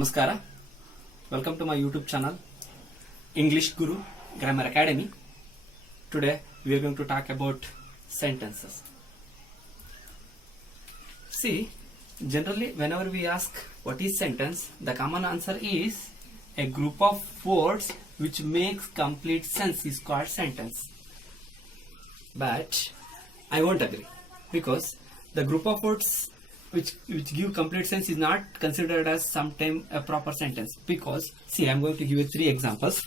Namaskara. Welcome to my YouTube channel, English Guru Grammar Academy. Today we are going to talk about sentences. See, generally whenever we ask what is sentence, the common answer is a group of words which makes complete sense is called sentence. But I won't agree, because the group of words which give complete sense is not considered as sometimes a proper sentence. Because see, I'm going to give you 3 examples.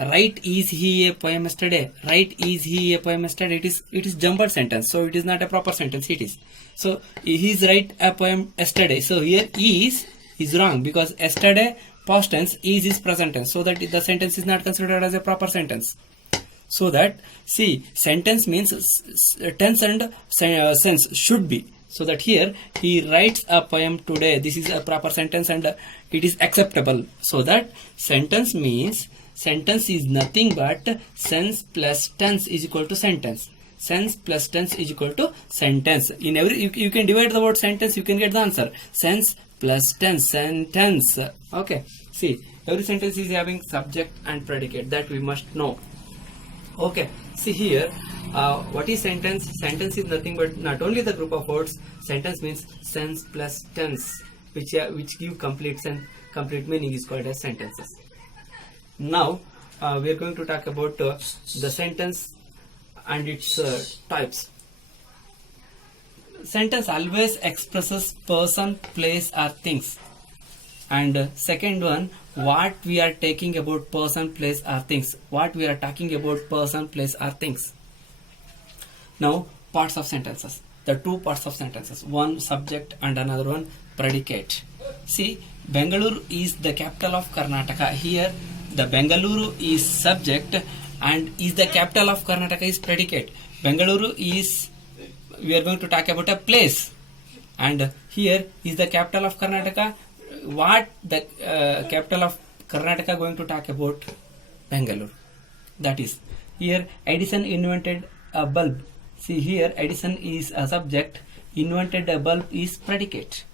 Write is he a poem yesterday. Write is he a poem yesterday. It is jumbled sentence, so it is not a proper sentence. It is. So he's write a poem yesterday. So here is wrong, because yesterday past tense, is present tense, so that the sentence is not considered as a proper sentence. So that, see, sentence means tense and sense should be. So that here he writes a poem today. This is a proper sentence and it is acceptable. So that sentence means sentence is nothing but sense plus tense is equal to sentence. Sense plus tense is equal to sentence. In every you can divide the word sentence, you can get the answer. Sense plus tense, sentence. Okay. See, every sentence is having subject and predicate, that we must know. Okay, see here, what is sentence? Sentence is nothing but not only the group of words. Sentence means sense plus tense, which give complete sense, complete meaning is called as sentences. Now we are going to talk about the sentence and its types. Sentence always expresses person, place or things. And second one, what we are taking about person, place or things. What we are talking about person, place or things. Now parts of sentences. The 2 parts of sentences. One subject and another one predicate. See, Bengaluru is the capital of Karnataka. Here the Bengaluru is subject and is the capital of Karnataka is predicate. Bengaluru is, we are going to talk about a place. And here is the capital of Karnataka. What the capital of Karnataka going to talk about? Bangalore. That is, here Edison invented a bulb. See, here Edison is a subject, invented a bulb is predicate.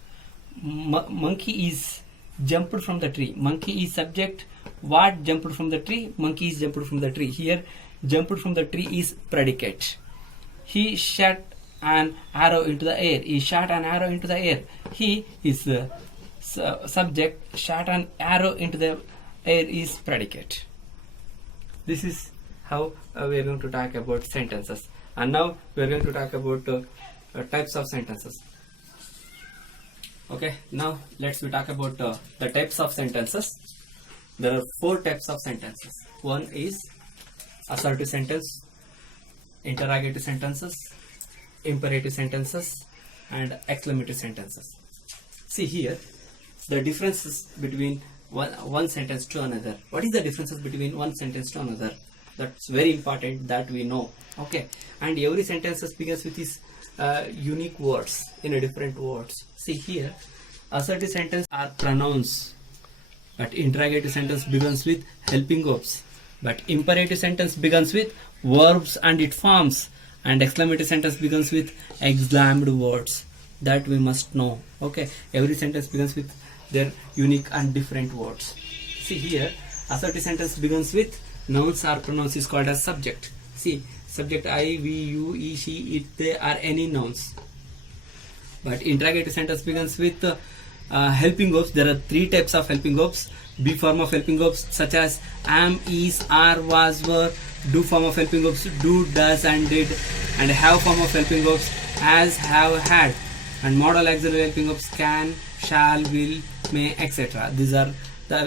Monkey is jumped from the tree. Monkey is subject. What jumped from the tree? Monkey is jumped from the tree. Here jumped from the tree is predicate. He shot an arrow into the air. He shot an arrow into the air. He is subject, shot an arrow into the air is predicate. This is how we are going to talk about sentences. And now we are going to talk about types of sentences. Okay, now let's talk about the types of sentences. There are 4 types of sentences. One is assertive sentence, interrogative sentences, imperative sentences, and exclamative sentences. See here, the differences between one sentence to another. What is the differences between one sentence to another? That's very important that we know. Okay, and every sentence begins with these unique words in a different words. See here, assertive sentence are pronouns, but interrogative sentence begins with helping verbs, but imperative sentence begins with verbs and its forms, and exclamative sentence begins with exclaimed words. That we must know. Okay, every sentence begins with their unique and different words. See here, assertive sentence begins with nouns or pronouns is called as subject. See, subject I, we, you, he, she, it, they are any nouns. But interrogative sentence begins with helping verbs. There are 3 types of helping verbs. Be form of helping verbs such as am, is, are, was, were. Do form of helping verbs do, does and did. And have form of helping verbs has, have, had. And modal auxiliary helping verbs can, shall, will, may, etc. These are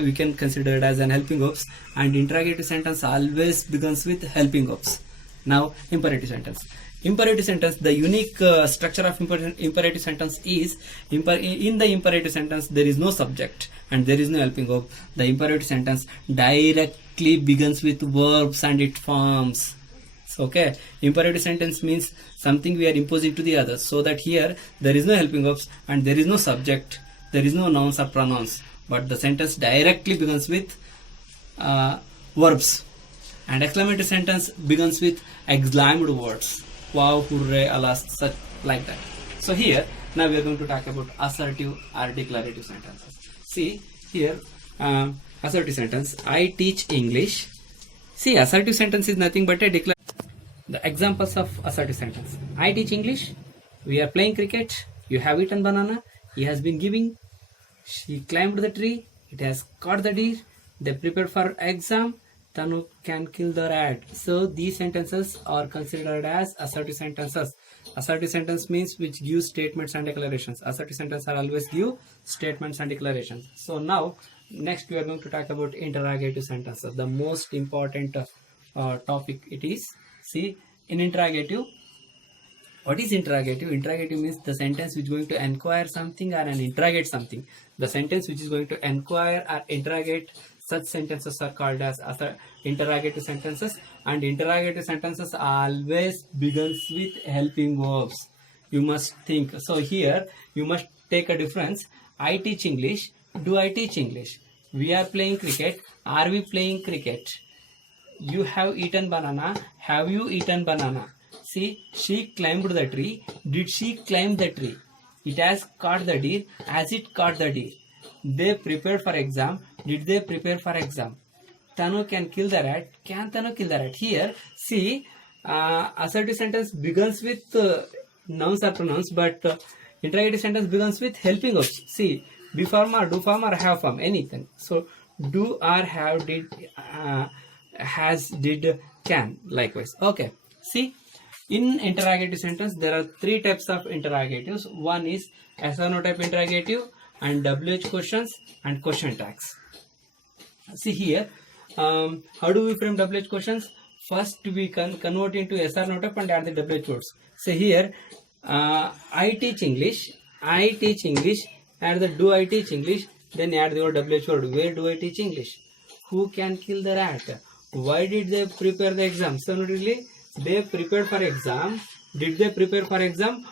we can consider it as an helping verbs. And interrogative sentence always begins with helping verbs. Now imperative sentence. Imperative sentence, the unique structure of imperative sentence is in the imperative sentence there is no subject and there is no helping verb. The imperative sentence directly begins with verbs and its forms. Okay, imperative sentence means something we are imposing to the others, so that here there is no helping verbs and there is no subject, there is no nouns or pronouns, but the sentence directly begins with verbs. And exclamative sentence begins with exclaimed words. Wow, hooray, alas, such like that. So here now we are going to talk about assertive or declarative sentences. See here, assertive sentence. I teach English. See, assertive sentence is nothing but a declaration. The examples of assertive sentence. I teach English. We are playing cricket. You have eaten banana. He has been giving. She climbed the tree. It has caught the deer. They prepared for exam. Tanu can kill the rat. So these sentences are considered as assertive sentences. Assertive sentence means which gives statements and declarations. Assertive sentences are always give statements and declarations. So now next we are going to talk about interrogative sentences. The most important topic it is. See, in interrogative, what is interrogative? Interrogative means the sentence which is going to inquire something or an interrogate something. The sentence which is going to inquire or interrogate, such sentences are called as interrogative sentences. And interrogative sentences always begins with helping verbs. You must think. So here you must take a difference. I teach English. Do I teach English? We are playing cricket. Are we playing cricket? You have eaten banana. Have you eaten banana? See, she climbed the tree. Did she climb the tree? It has caught the deer. Has it caught the deer? They prepared for exam. Did they prepare for exam? Tanu can kill the rat. Can Tanu kill the rat? Here, see, assertive sentence begins with nouns or pronouns, but interrogative sentence begins with helping verbs. See, be form or do form or have form, anything. So, do or have, did, has, did, can, likewise. Okay. See, in interrogative sentence, there are three types of interrogatives. One is yes or no type interrogative, and WH questions and question tags. See here, how do we frame WH questions? First, we can convert into yes or no type and add the WH words. So here, I teach English. I teach English. Add the do I teach English. Then add the WH word. Where do I teach English? Who can kill the rat? Why did they prepare the exam? So notably, they prepared for exam. Did they prepare for exam?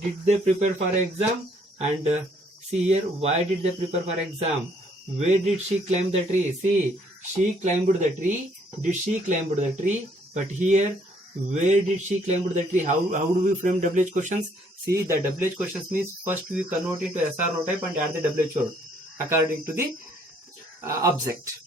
Did they prepare for exam? And see here, why did they prepare for exam? Where did she climb the tree? See, she climbed the tree. Did she climb the tree? But here, where did she climb the tree? How do we frame WH questions? See, the WH questions means first we convert into yes or no type and add the WH word according to the object.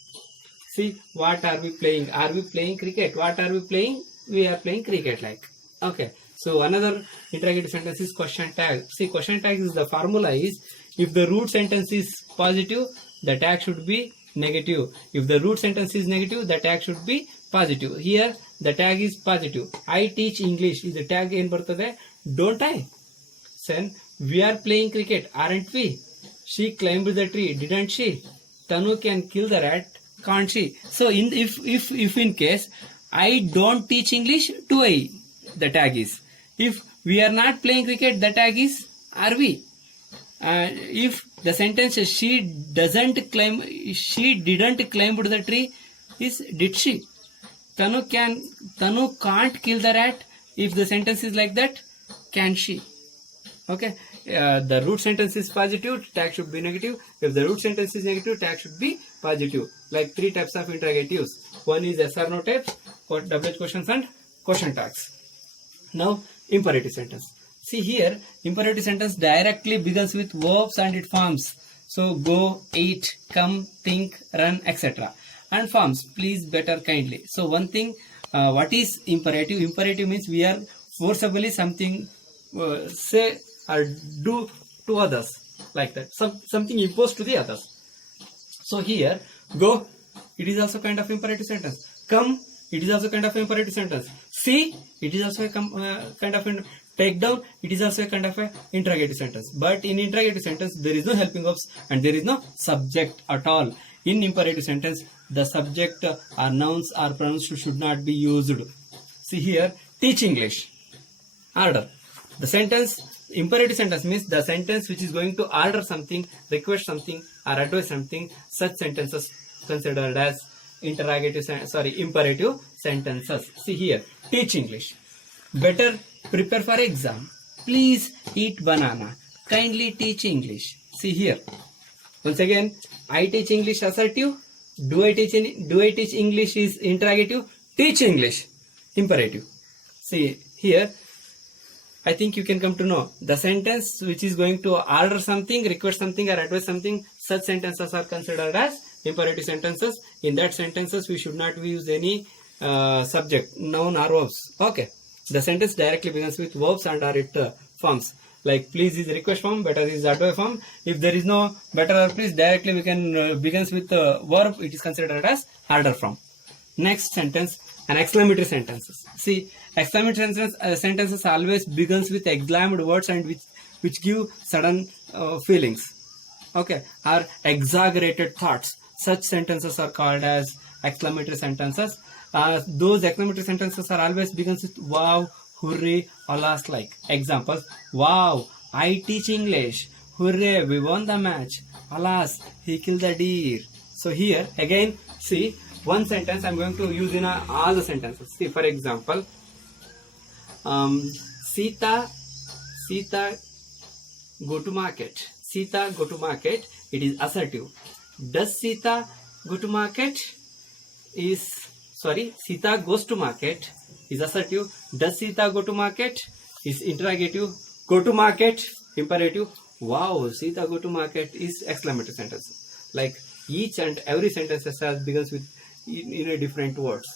See, what are we playing? Are we playing cricket? What are we playing? We are playing cricket like. Okay. So another interrogative sentence is question tag. See, question tag is the formula is if the root sentence is positive, the tag should be negative. If the root sentence is negative, the tag should be positive. Here the tag is positive. I teach English. Is the tag in bartade? Don't I? Then we are playing cricket, aren't we? She climbed the tree, didn't she? Tanu can kill the rat, can't she? So if in case I don't teach English, do I? The tag is. If we are not playing cricket, the tag is are we? If the sentence is she didn't climb the tree is did she? Tanu can't kill the rat. If the sentence is like that, can she? Okay. The root sentence is positive, tag should be negative. If the root sentence is negative, tag should be positive. Like three types of interrogatives. One is yes or no types, WH questions and question tags. Now, imperative sentence. See here, imperative sentence directly begins with verbs and it forms. So, go, eat, come, think, run, etc. And forms, please, better, kindly. So, one thing, what is imperative? Imperative means we are forcibly something say or do to others, like that. Something imposed to the others. So, here, go, it is also kind of imperative sentence. Come, it is also kind of imperative sentence. See, it is also a kind of take down, it is also a kind of a interrogative sentence. But in interrogative sentence, there is no helping verbs and there is no subject at all. In imperative sentence, the subject or nouns or pronouns should not be used. See here, teach English. Order. The sentence, imperative sentence means the sentence which is going to order something, request something or advise something. Such sentences considered as imperative sentences. See here, teach English. Better prepare for exam. Please eat banana. Kindly teach English. See here. Once again, I teach English assertive. Do I teach English is interrogative. Teach English imperative. See here. I think you can come to know the sentence which is going to order something, request something, or advise something. Such sentences are considered as imperative sentences. In that sentences, we should not use any subject, noun or verbs. Okay. The sentence directly begins with verbs and or it forms. Like please is request form, better is adverb form. If there is no better or please, directly we can begins with verb. It is considered as order form. Next sentence, an exclamatory sentences. See, exclamatory sentences always begins with exclaimed words and which give sudden feelings. Okay, or exaggerated thoughts. Such sentences are called as exclamatory sentences. Those exclamatory sentences are always begins with wow, hooray, alas like. Examples: wow, I teach English. Hooray, we won the match. Alas, he killed the deer. So here again, see, one sentence I'm going to use in all the sentences. See, for example, Sita go to market. Sita go to market. It is assertive. Does Sita go to market? Sita goes to market is assertive. Does Sita go to market is interrogative. Go to market, imperative. Wow, Sita go to market is exclamatory sentence. Like each and every sentence has begins with in a different words.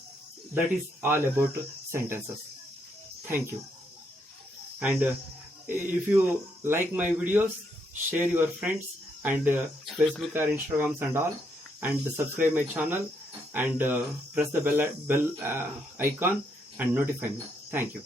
That is all about sentences. Thank you. And if you like my videos, share your friends and Facebook or Instagrams and all, and subscribe my channel and press the bell icon and notify me. Thank you.